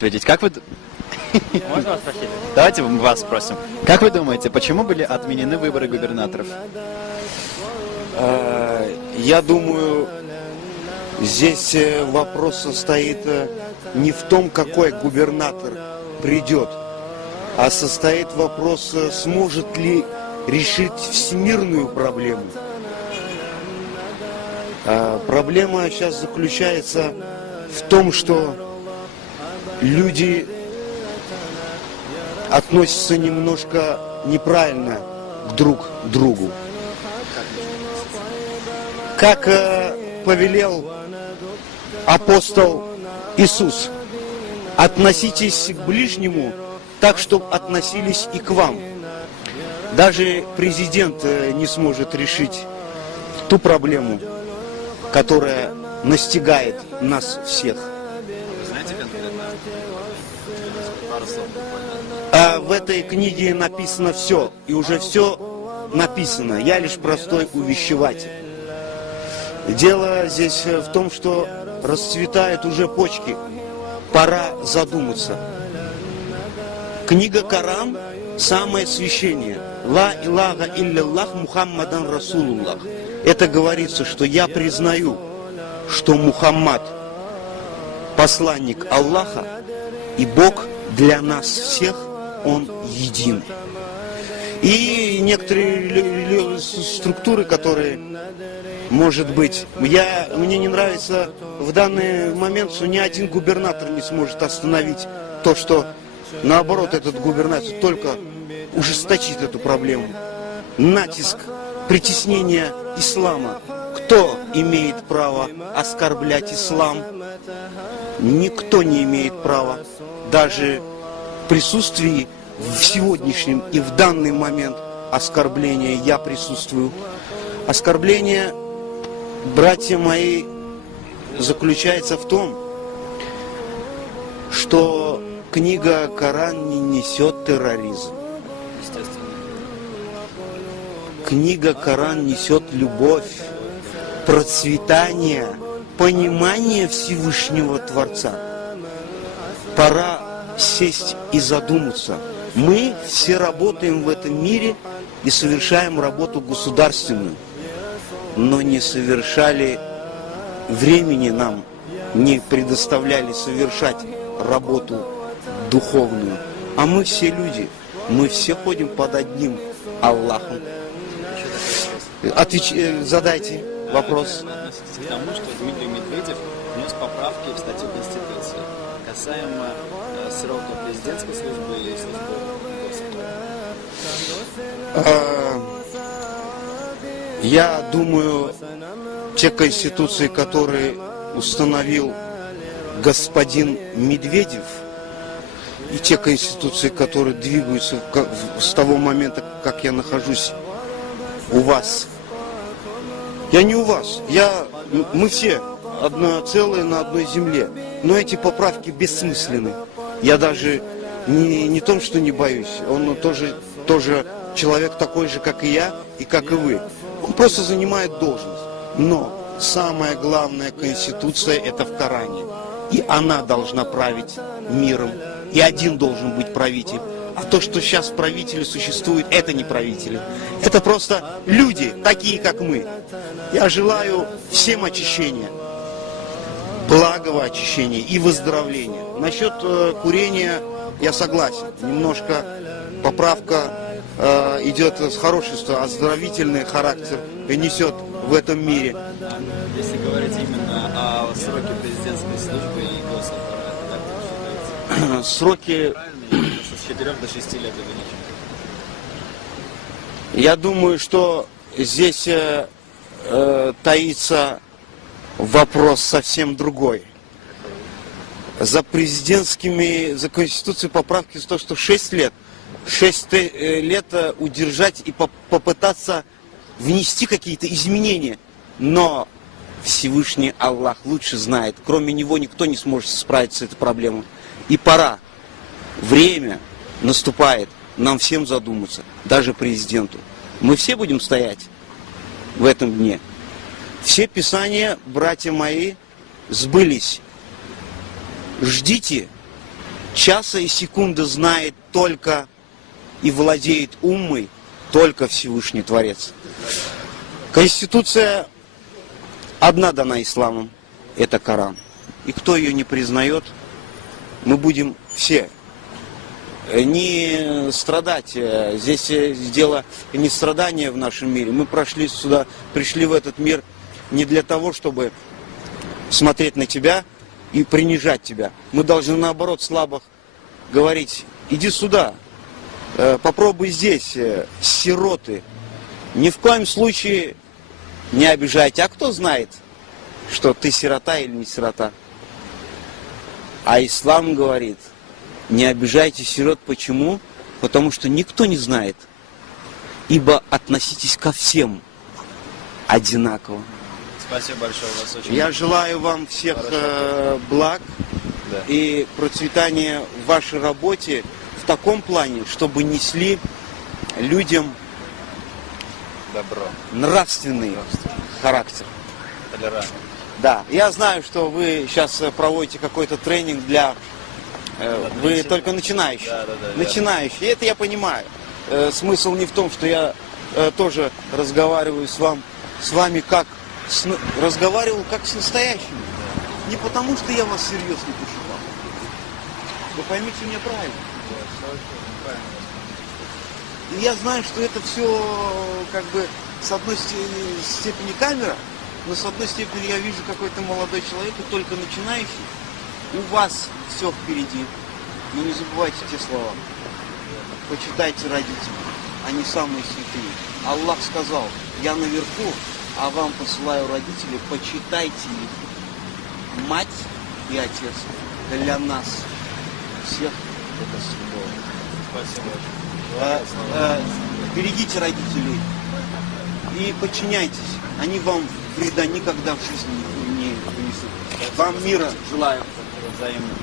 Ответить, как вы... Можно вас спросить? Давайте мы вас спросим. Как вы думаете, почему были отменены выборы губернаторов? Я думаю, здесь вопрос состоит не в том, какой губернатор придет, а состоит вопрос, сможет ли решить всемирную проблему. Проблема сейчас заключается в том, что люди относятся немножко неправильно друг к другу. Как повелел апостол Иисус: относитесь к ближнему так, чтобы относились и к вам. Даже президент не сможет решить ту проблему, которая настигает нас всех. Знаете конкретно? Пару слов буквально. А в этой книге написано все, и уже все написано. Я лишь простой увещеватель. Дело здесь в том, что расцветают уже почки. Пора задуматься. Книга Коран – самое священнее. Ла илляха илляллах Мухаммадан Расулуллах. Это говорится, что я признаю, что Мухаммад – посланник Аллаха, и Бог для нас всех, Он един. И некоторые структуры, которые, может быть, мне не нравится в данный момент, что ни один губернатор не сможет остановить то, что, наоборот, этот губернатор только ужесточит эту проблему. Натиск, притеснение ислама. Кто имеет право оскорблять ислам? Никто не имеет права. Даже в присутствии в сегодняшнем и в данный момент оскорбления я присутствую. Оскорбление, братья мои, заключается в том, что книга Коран не несет терроризм. Книга Коран несет любовь, процветание, понимание Всевышнего Творца. Пора сесть и задуматься. Мы все работаем в этом мире и совершаем работу государственную, но не совершали времени нам, не предоставляли совершать работу духовную. А мы все люди, мы все ходим под одним Аллахом. Задайте вопрос. Относитесь к тому, что Дмитрий Медведев внес поправки в статью Конституции касаемо срока президентской службы и службы государства. Я думаю, те конституции, которые установил господин Медведев, и те конституции, которые двигаются с того момента, как я нахожусь у вас. Я не у вас. Мы все одно целое на одной земле. Но эти поправки бессмысленны. Я даже не том, что не боюсь. Он тоже человек такой же, как и я, и как и вы. Он просто занимает должность. Но самая главная конституция – это в Коране. И она должна править миром. И один должен быть правитель. А то, что сейчас правители существуют, это не правители. Это просто люди, такие как мы. Я желаю всем очищения, благого очищения и выздоровления. Насчет курения я согласен. Немножко поправка идет с хорошего, оздоровительный характер несет в этом мире. Если говорить именно о сроке президентской службы и госаппарата, Сроки... с 4 до 6 лет увеличить. Я думаю, что здесь таится вопрос совсем другой. За Конституцией поправки то, что 6 лет удержать и попытаться внести какие-то изменения. Но Всевышний Аллах лучше знает. Кроме Него никто не сможет справиться с этой проблемой. И пора. Время наступает нам всем задуматься, даже президенту. Мы все будем стоять в этом дне. Все писания, братья мои, сбылись. Ждите часа и секунды знает только и владеет умой только Всевышний Творец. Конституция одна дана исламом, это Коран. И кто ее не признает, мы будем все не страдать. Здесь дело не страдания в нашем мире. Мы пришли в этот мир не для того, чтобы смотреть на тебя и принижать тебя. Мы должны наоборот слабых говорить: иди сюда, попробуй здесь, сироты. Ни в коем случае не обижайте. А кто знает, что ты сирота или не сирота? А ислам говорит: не обижайте сирот. Почему? Потому что никто не знает. Ибо относитесь ко всем одинаково. Спасибо большое, у вас очень... Я желаю вам всех благ Да. и процветания в вашей работе в таком плане, чтобы несли людям Добро, нравственный характер. толерантность. Да, я знаю, что вы сейчас проводите какой-то тренинг для... Вы только начинающие. Да, Начинающие. И это я понимаю. Смысл не в том, что я тоже разговариваю с вами как разговаривал как с настоящими. Не потому, что я вас серьезно пошутал. Вы поймите меня правильно. И я знаю, что это все как бы с одной степени камера, но с одной степени я вижу какой-то молодой человек, и только начинающий. У вас все впереди. Но не забывайте те слова. Почитайте родителей. Они самые святые. Аллах сказал: я наверху, а вам посылаю родителей, почитайте их. Мать и отец для нас всех это святое. Спасибо. Берегите родителей и подчиняйтесь. Они вам вреда никогда в жизни не принесут. Вам мира желаю. Взаимно.